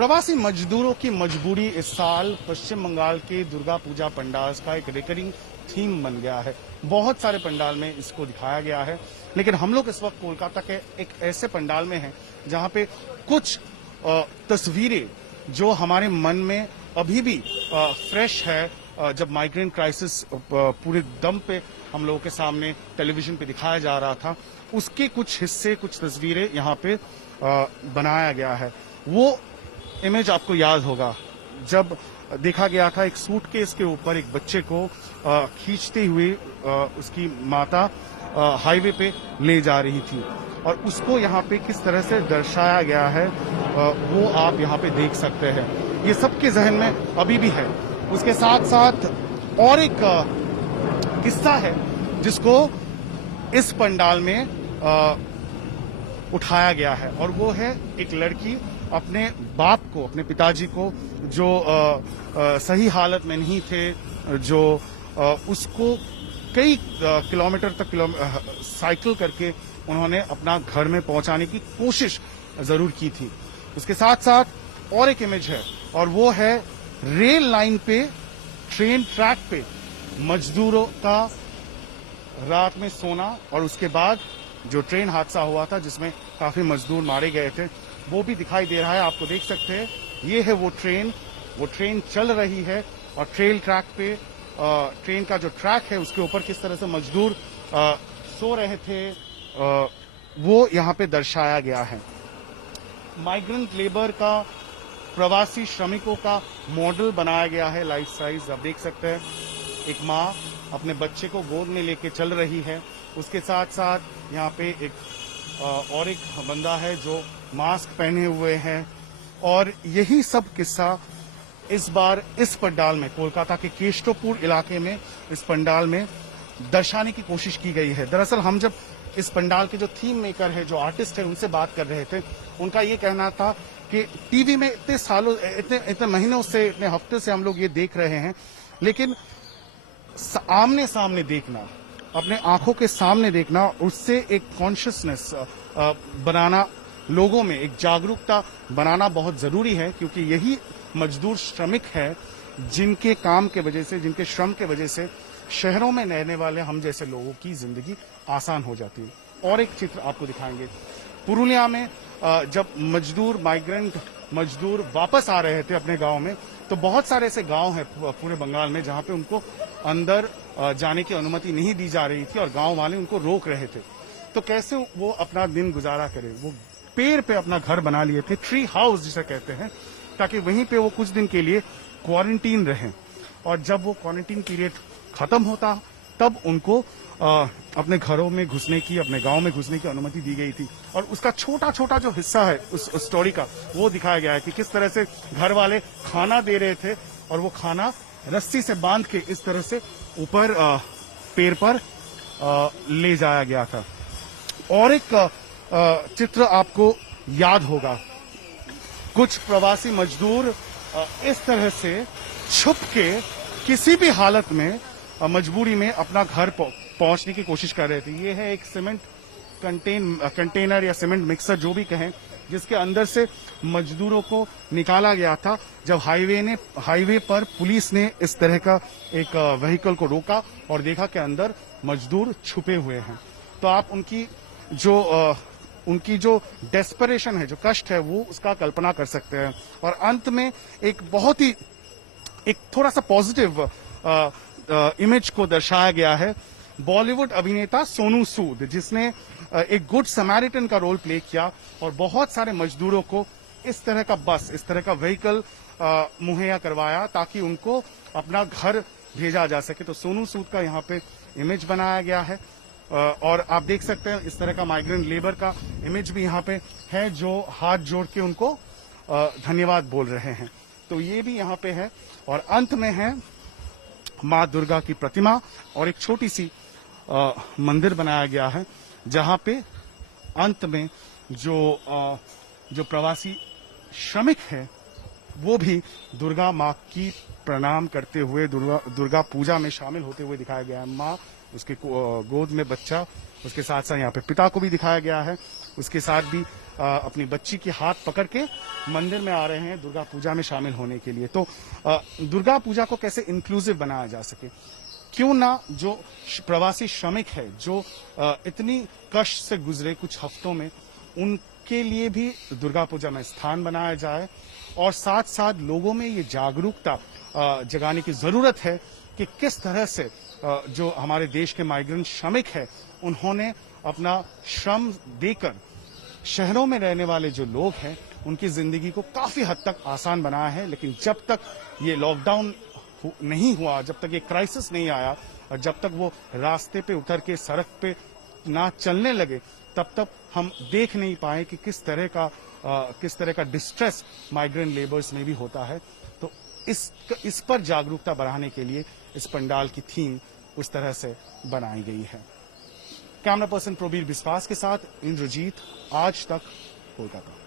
प्रवासी मजदूरों की मजबूरी इस साल पश्चिम बंगाल के दुर्गा पूजा पंडाल का एक रिकरिंग थीम बन गया है। बहुत सारे पंडाल में इसको दिखाया गया है, लेकिन हम लोग इस वक्त कोलकाता के एक ऐसे पंडाल में हैं जहां पे कुछ तस्वीरें जो हमारे मन में अभी भी फ्रेश है। जब माइग्रेंट क्राइसिस पूरे दम पे हम लोगों के सामने टेलीविजन पे दिखाया जा रहा था, उसके कुछ हिस्से, कुछ तस्वीरें यहाँ पे बनाया गया है। वो इमेज आपको याद होगा जब देखा गया था एक सूटकेस के ऊपर एक बच्चे को खींचते हुए उसकी माता हाईवे पे ले जा रही थी, और उसको यहाँ पे किस तरह से दर्शाया गया है वो आप यहाँ पे देख सकते हैं। ये सबके जहन में अभी भी है। उसके साथ साथ और एक किस्सा है जिसको इस पंडाल में उठाया गया है, और वो है एक लड़की अपने बाप को, अपने पिताजी को, जो सही हालत में नहीं थे, जो उसको कई किलोमीटर तक साइकिल करके उन्होंने अपना घर में पहुंचाने की कोशिश जरूर की थी। उसके साथ साथ और एक इमेज है, और वो है रेल लाइन पे, ट्रेन ट्रैक पे मजदूरों का रात में सोना, और उसके बाद जो ट्रेन हादसा हुआ था जिसमें काफी मजदूर मारे गए थे, वो भी दिखाई दे रहा है। आपको देख सकते हैं, ये है वो ट्रेन चल रही है, और ट्रेल ट्रैक पे ट्रेन का जो ट्रैक है उसके ऊपर किस तरह से मजदूर सो रहे थे वो यहाँ पे दर्शाया गया है। माइग्रेंट लेबर का, प्रवासी श्रमिकों का मॉडल बनाया गया है लाइफ साइज। आप देख सकते हैं एक माँ अपने बच्चे को गोद में लेके चल रही है। उसके साथ साथ यहाँ पे और एक बंदा है जो मास्क पहने हुए हैं, और यही सब किस्सा इस बार इस पंडाल में, कोलकाता के केशवपुर इलाके में इस पंडाल में दर्शाने की कोशिश की गई है। दरअसल हम जब इस पंडाल के जो थीम मेकर है, जो आर्टिस्ट है, उनसे बात कर रहे थे, उनका ये कहना था कि टीवी में इतने सालों, इतने महीनों से, इतने हफ्ते से हम लोग ये देख रहे हैं, लेकिन आमने सामने देखना, अपने आंखों के सामने देखना, उससे एक कॉन्शियसनेस बनाना, लोगों में एक जागरूकता बनाना बहुत जरूरी है, क्योंकि यही मजदूर श्रमिक है जिनके काम के वजह से, जिनके श्रम के वजह से शहरों में रहने वाले हम जैसे लोगों की जिंदगी आसान हो जाती है। और एक चित्र आपको दिखाएंगे, पुरुलिया में जब माइग्रेंट मजदूर वापस आ रहे थे अपने गांव में, तो बहुत सारे ऐसे गांव हैं पूरे बंगाल में जहां पे उनको अंदर जाने की अनुमति नहीं दी जा रही थी, और गांव वाले उनको रोक रहे थे। तो कैसे वो अपना दिन गुजारा करें, वो पेड़ पे अपना घर बना लिए थे, ट्री हाउस जिसे कहते हैं, ताकि वहीं पे वो कुछ दिन के लिए क्वारंटीन रहें, और जब वो क्वारंटीन पीरियड खत्म होता तब उनको अपने घरों में घुसने की, अपने गांव में घुसने की अनुमति दी गई थी। और उसका छोटा छोटा जो हिस्सा है उस स्टोरी का, वो दिखाया गया है कि किस तरह से घर वाले खाना दे रहे थे, और वो खाना रस्सी से बांध के इस तरह से ऊपर पेड़ पर ले जाया गया था। और एक चित्र आपको याद होगा, कुछ प्रवासी मजदूर इस तरह से छुप के किसी भी हालत में, मजबूरी में अपना घर पहुंचने की कोशिश कर रहे थे। ये है एक सीमेंट कंटेनर या सीमेंट मिक्सर जो भी कहें, जिसके अंदर से मजदूरों को निकाला गया था जब हाईवे पर पुलिस ने इस तरह का एक व्हीकल को रोका और देखा कि अंदर मजदूर छुपे हुए हैं। तो आप उनकी जो डेस्परेशन है, जो कष्ट है, वो उसका कल्पना कर सकते हैं। और अंत में एक थोड़ा सा पॉजिटिव इमेज को दर्शाया गया है। बॉलीवुड अभिनेता सोनू सूद, जिसने एक गुड समैरिटन का रोल प्ले किया और बहुत सारे मजदूरों को इस तरह का बस, इस तरह का व्हीकल मुहैया करवाया ताकि उनको अपना घर भेजा जा सके। तो सोनू सूद का यहाँ पे इमेज बनाया गया है, और आप देख सकते हैं इस तरह का माइग्रेंट लेबर का इमेज भी यहाँ पे है, जो हाथ जोड़ के उनको धन्यवाद बोल रहे हैं। तो ये भी यहाँ पे है। और अंत में है माँ दुर्गा की प्रतिमा, और एक छोटी सी मंदिर बनाया गया है, जहाँ पे अंत में जो प्रवासी श्रमिक है वो भी दुर्गा माँ की प्रणाम करते हुए, दुर्गा पूजा में शामिल होते हुए दिखाया गया है। माँ, उसके गोद में बच्चा, उसके साथ साथ यहाँ पे पिता को भी दिखाया गया है। उसके साथ भी अपनी बच्ची की हाथ पकड़ के मंदिर में आ रहे हैं दुर्गा पूजा में शामिल होने के लिए। तो दुर्गा पूजा को कैसे इंक्लूसिव बनाया जा सके, क्यों ना जो प्रवासी श्रमिक है जो इतनी कष्ट से गुजरे कुछ हफ्तों में, उनके लिए भी दुर्गा पूजा में स्थान बनाया जाए और साथ साथ लोगों में ये जागरूकता जगाने की जरूरत है कि किस तरह से जो हमारे देश के माइग्रेंट श्रमिक है उन्होंने अपना श्रम देकर शहरों में रहने वाले जो लोग हैं उनकी जिंदगी को काफी हद तक आसान बनाया है। लेकिन जब तक ये लॉकडाउन नहीं हुआ, जब तक ये क्राइसिस नहीं आया और जब तक वो रास्ते पे उतर के सड़क पे ना चलने लगे, तब तक हम देख नहीं पाए कि किस तरह का डिस्ट्रेस माइग्रेंट लेबर्स में भी होता है। तो इस पर जागरूकता बढ़ाने के लिए इस पंडाल की थीम उस तरह से बनाई गई है। कैमरा पर्सन प्रवीर विश्वास के साथ इंद्रजीत, आज तक, कोलकाता।